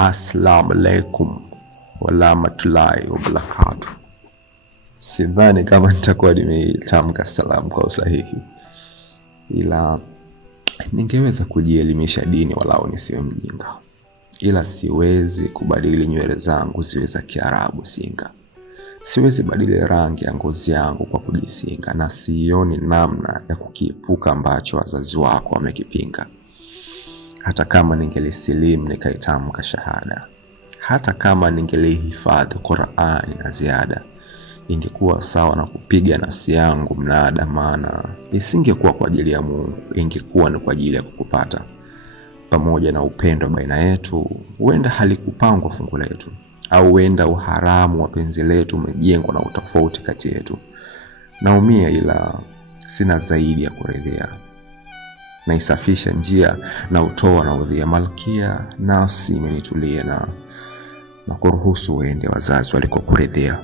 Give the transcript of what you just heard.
Assalamu alaikum warahmatullahi wabarakatuh. Sidhani kama nitakuwa nimetamka salamu kwa usahihi, ila ningeweza kujielimisha dini walau nisiwe mjinga. Ila siwezi kubadili nywele zangu ziwe za Kiarabu singa. Siwezi badili rangi ya ngozi yangu kwa kujisinga, na sioni namna ya kukiepuka ambacho wazazi wako wamekipinga. Hata kama ningelisilimu nikaitamka shahada, hata kama ningelihifadhi Qur'ani na ziada, ingekuwa sawa na kupiga nafsi yangu mnada, maana isingekuwa kwa ajili ya Mungu, ingekuwa ni kwa ajili ya kukupata. Pamoja na upendo baina yetu, huenda halikupangwa fungu letu, au huenda uharamu wa penzi letu umejengwa na utofauti kati yetu. Naumia ila sina zaidi ya kuridhia. Naisafisha njia na utoa na udhia, malkia nafsi imenitulia na kuruhusu uende wazazi walikokuridhia.